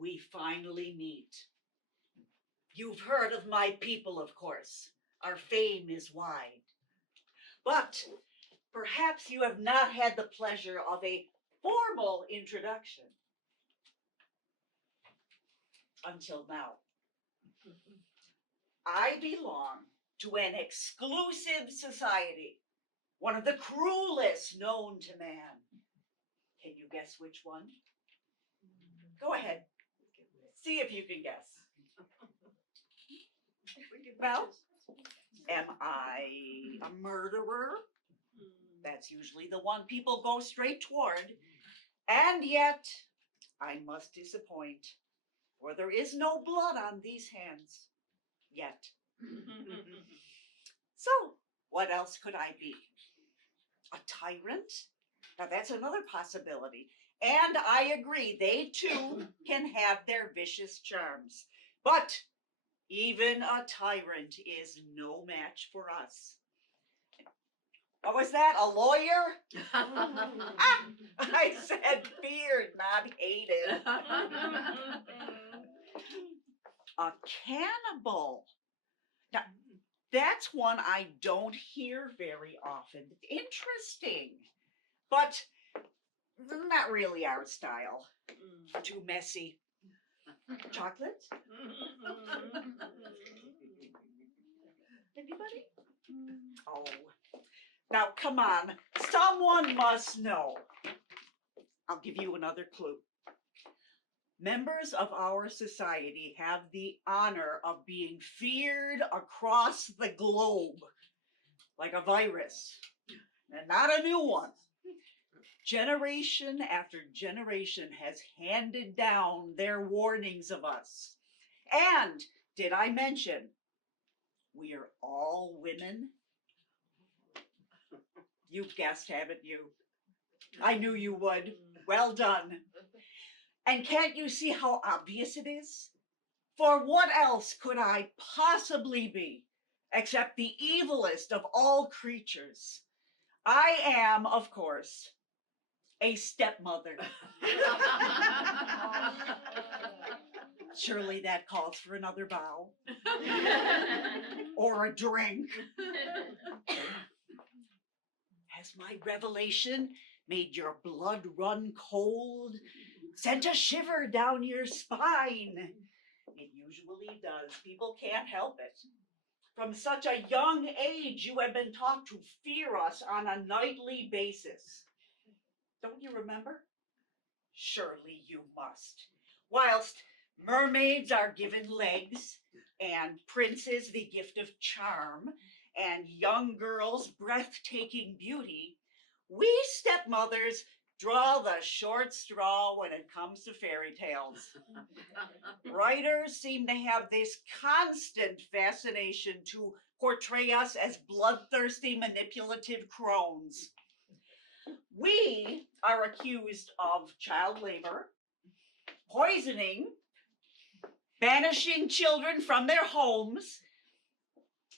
we finally meet. You've heard of my people, of course. Our fame is wide. But perhaps you have not had the pleasure of a formal introduction. Until now. I belong to an exclusive society, one of the cruelest known to man. Can you guess which one? Go ahead. See if you can guess. Well, am I a murderer? That's usually the one people go straight toward. And yet, I must disappoint, for there is no blood on these hands. Yet. So, what else could I be? A tyrant? Now that's another possibility. And I agree, they too can have their vicious charms. But even a tyrant is no match for us. What was that, a lawyer? I said feared, not hated. A cannibal. Now, that's one I don't hear very often. Interesting, but not really our style. Too messy. Chocolate? Anybody? Oh, now come on. Someone must know. I'll give you another clue. Members of our society have the honor of being feared across the globe, like a virus, and not a new one. Generation after generation has handed down their warnings of us. And did I mention, we are all women? You've guessed, haven't you? I knew you would. Well done. And can't you see how obvious it is? For what else could I possibly be except the evilest of all creatures? I am, of course, a stepmother. Surely that calls for another bow. Or a drink. Has my revelation made your blood run cold? Sent a shiver down your spine? It usually does. People can't help it. From such a young age, you have been taught to fear us on a nightly basis. Don't you remember? Surely you must. Whilst mermaids are given legs, and princes the gift of charm, and young girls breathtaking beauty, we stepmothers draw the short straw when it comes to fairy tales. Writers seem to have this constant fascination to portray us as bloodthirsty, manipulative crones. We are accused of child labor, poisoning, banishing children from their homes,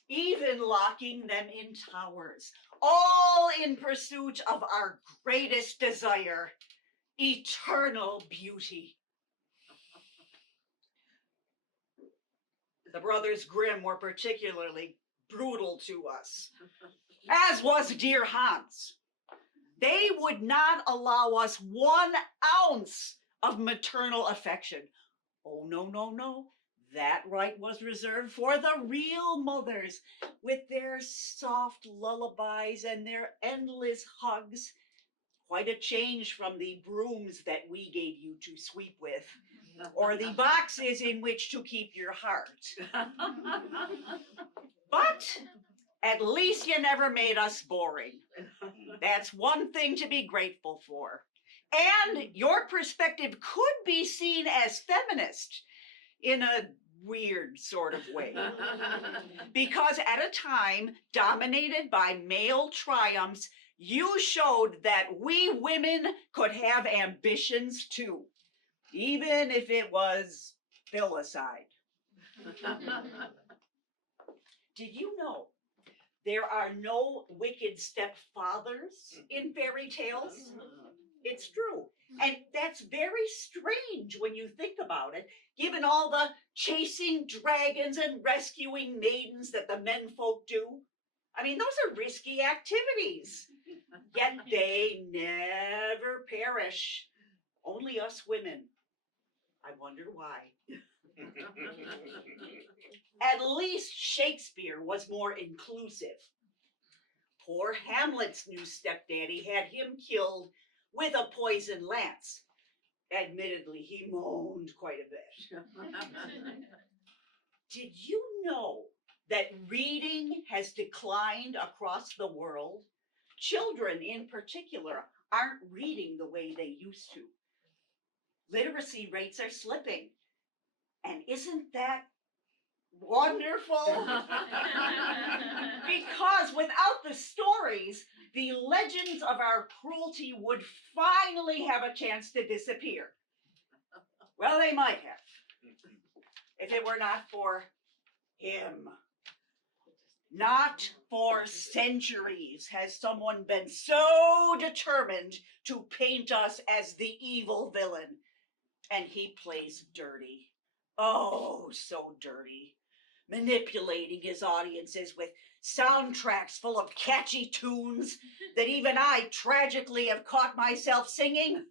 even locking them in towers, all in pursuit of our greatest desire, eternal beauty. The brothers Grimm were particularly brutal to us, as was dear Hans. They would not allow us 1 ounce of maternal affection. Oh, no, no, no. That right was reserved for the real mothers, with their soft lullabies and their endless hugs. Quite a change from the brooms that we gave you to sweep with, or the boxes in which to keep your heart. But at least you never made us boring. That's one thing to be grateful for. And your perspective could be seen as feminist in a weird sort of way. Because at a time dominated by male triumphs, you showed that we women could have ambitions too, even if it was filicide. Did you know there are no wicked stepfathers in fairy tales? It's true. And that's very strange when you think about it, given all the chasing dragons and rescuing maidens that the menfolk do. I mean, those are risky activities. Yet they never perish. Only us women. I wonder why. At least Shakespeare was more inclusive. Poor Hamlet's new stepdaddy had him killed with a poisoned lance. Admittedly, he moaned quite a bit. Did you know that reading has declined across the world? Children in particular aren't reading the way they used to. Literacy rates are slipping. And isn't that wonderful? Because without the stories, the legends of our cruelty would finally have a chance to disappear. Well, they might have, if it were not for him. Not for centuries has someone been so determined to paint us as the evil villain. And he plays dirty. Oh, so dirty. Manipulating his audiences with soundtracks full of catchy tunes that even I tragically have caught myself singing.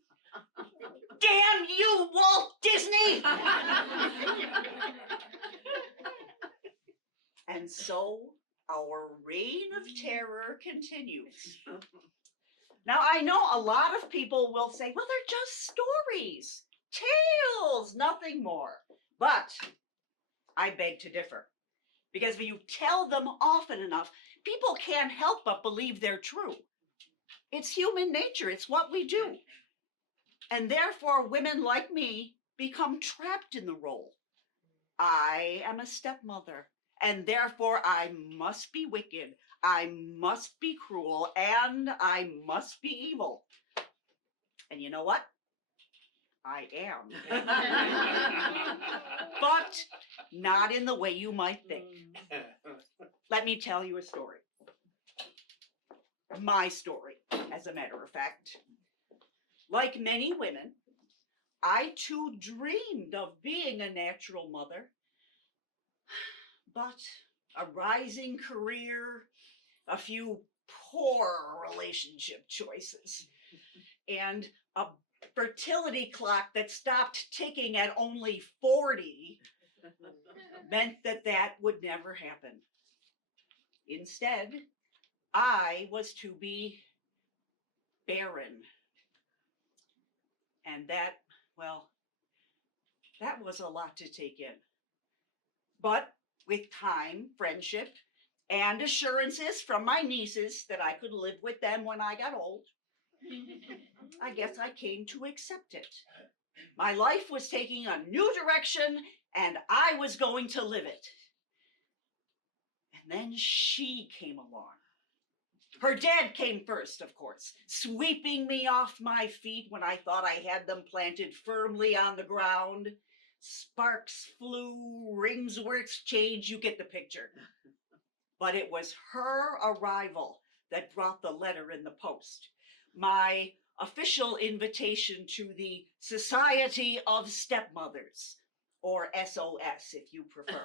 Damn you, Walt Disney! And so our reign of terror continues. Now, I know a lot of people will say, well, they're just stories, tales, nothing more. But I beg to differ. Because if you tell them often enough, people can't help but believe they're true. It's human nature. It's what we do. And therefore, women like me become trapped in the role. I am a stepmother, and therefore I must be wicked, I must be cruel, and I must be evil. And you know what? I am. But not in the way you might think. Let me tell you a story. My story, as a matter of fact. Like many women, I too dreamed of being a natural mother. But a rising career, a few poor relationship choices, and a fertility clock that stopped ticking at only 40 meant that that would never happen. Instead, I was to be barren. And that, well, that was a lot to take in. But with time, friendship, and assurances from my nieces that I could live with them when I got old, I guess I came to accept it. My life was taking a new direction, and I was going to live it. And then she came along. Her dad came first, of course, sweeping me off my feet when I thought I had them planted firmly on the ground. Sparks flew, rings were exchanged, you get the picture. But it was her arrival that brought the letter in the post. My official invitation to the Society of Stepmothers, or SOS if you prefer.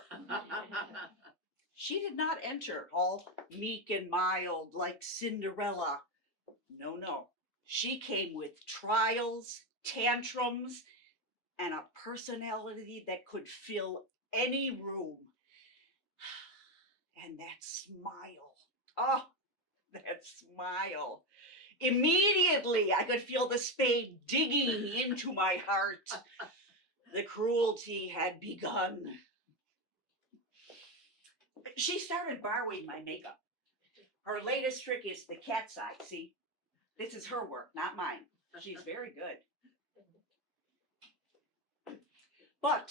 She did not enter all meek and mild like Cinderella. No. She came with trials, tantrums, and a personality that could fill any room. And that smile. Oh, that smile. Immediately, I could feel the spade digging into my heart. The cruelty had begun. She started borrowing my makeup. Her latest trick is the cat's eye, see? This is her work, not mine. She's very good. But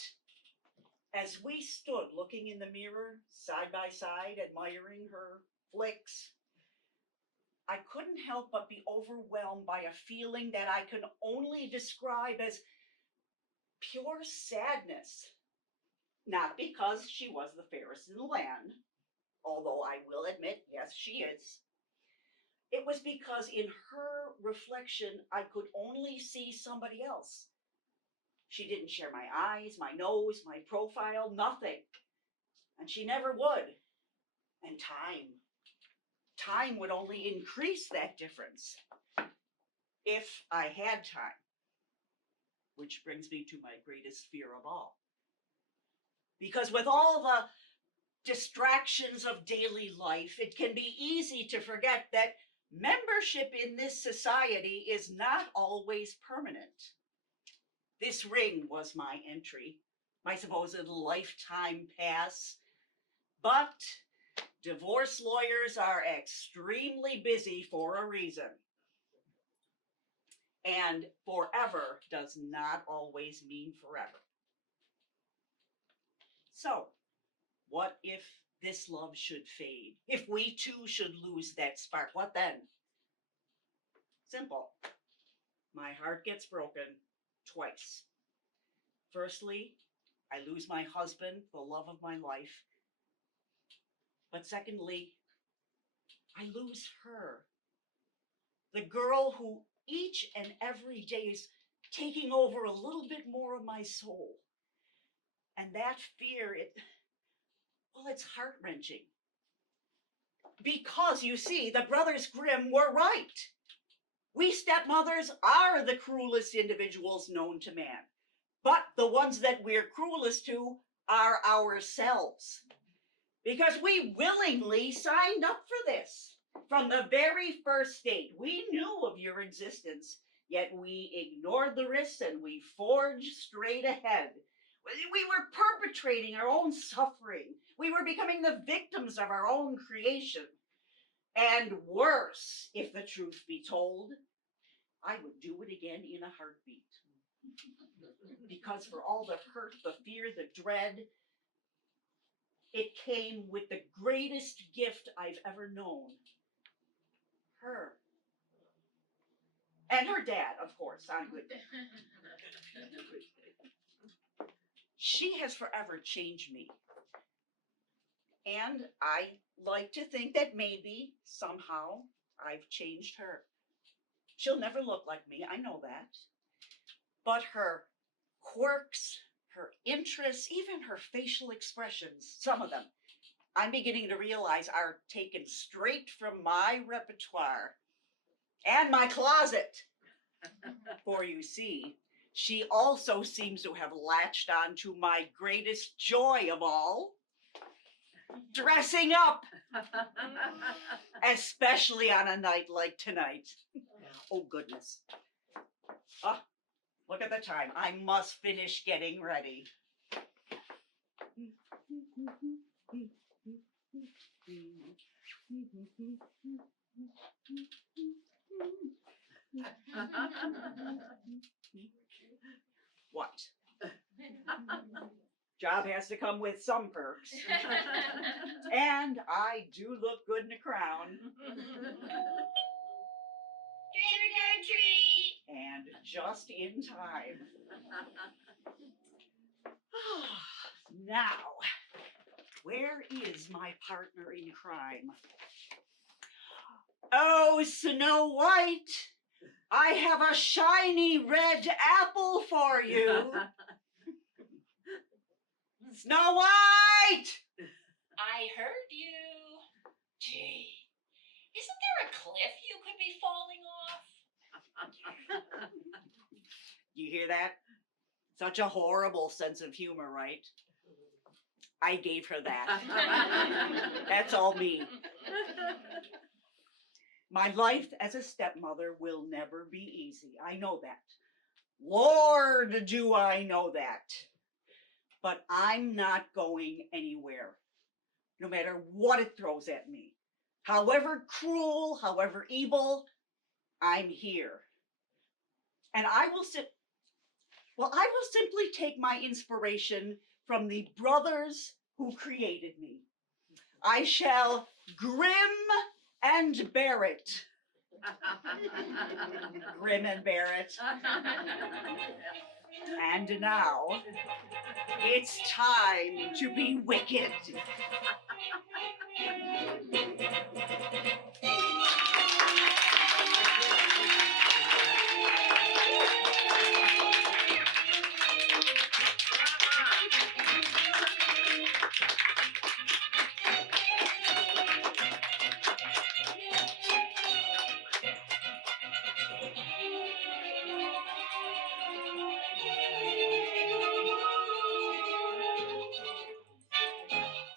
as we stood looking in the mirror, side by side, admiring her flicks, I couldn't help but be overwhelmed by a feeling that I can only describe as pure sadness. Not because she was the fairest in the land, although I will admit, yes, she is, It was because in her reflection, I could only see somebody else. She didn't share my eyes, my nose, my profile, nothing. And she never would. And time would only increase that difference if I had time. Which brings me to my greatest fear of all. Because with all the distractions of daily life, it can be easy to forget that membership in this society is not always permanent. This ring was my entry, my supposed lifetime pass. But divorce lawyers are extremely busy for a reason. And forever does not always mean forever. So, what if this love should fade? If we too should lose that spark, what then? Simple. My heart gets broken twice. Firstly, I lose my husband, the love of my life. But secondly, I lose her. The girl who each and every day is taking over a little bit more of my soul. And that fear, it's heart-wrenching. Because, you see, the brothers Grimm were right. We stepmothers are the cruelest individuals known to man. But the ones that we're cruelest to are ourselves. Because we willingly signed up for this. From the very first date, we knew of your existence, yet we ignored the risks and we forged straight ahead. We were perpetrating our own suffering. We were becoming the victims of our own creation. And worse, if the truth be told, I would do it again in a heartbeat. Because for all the hurt, the fear, the dread, it came with the greatest gift I've ever known. Her. And her dad, of course. She has forever changed me. And I like to think that maybe, somehow, I've changed her. She'll never look like me, I know that. But her quirks, her interests, even her facial expressions, some of them, I'm beginning to realize are taken straight from my repertoire and my closet. For you see, she also seems to have latched on to my greatest joy of all, dressing up, especially on a night like tonight. Oh, goodness. Ah, look at the time. I must finish getting ready. What? Job has to come with some perks. And I do look good in a crown. Trick or treat! And just in time. Now, where is my partner in crime? Oh, Snow White, I have a shiny red apple for you. Snow White! I heard you. Gee, isn't there a cliff you could be falling off? You hear that? Such a horrible sense of humor, right? I gave her that. That's all me. My life as a stepmother will never be easy. I know that. Lord, do I know that. But I'm not going anywhere, no matter what it throws at me. However cruel, however evil, I'm here. And I will simply take my inspiration from the brothers who created me. I shall Grimm and Bear It. Grimm and Bear It. And now, it's time to be wicked.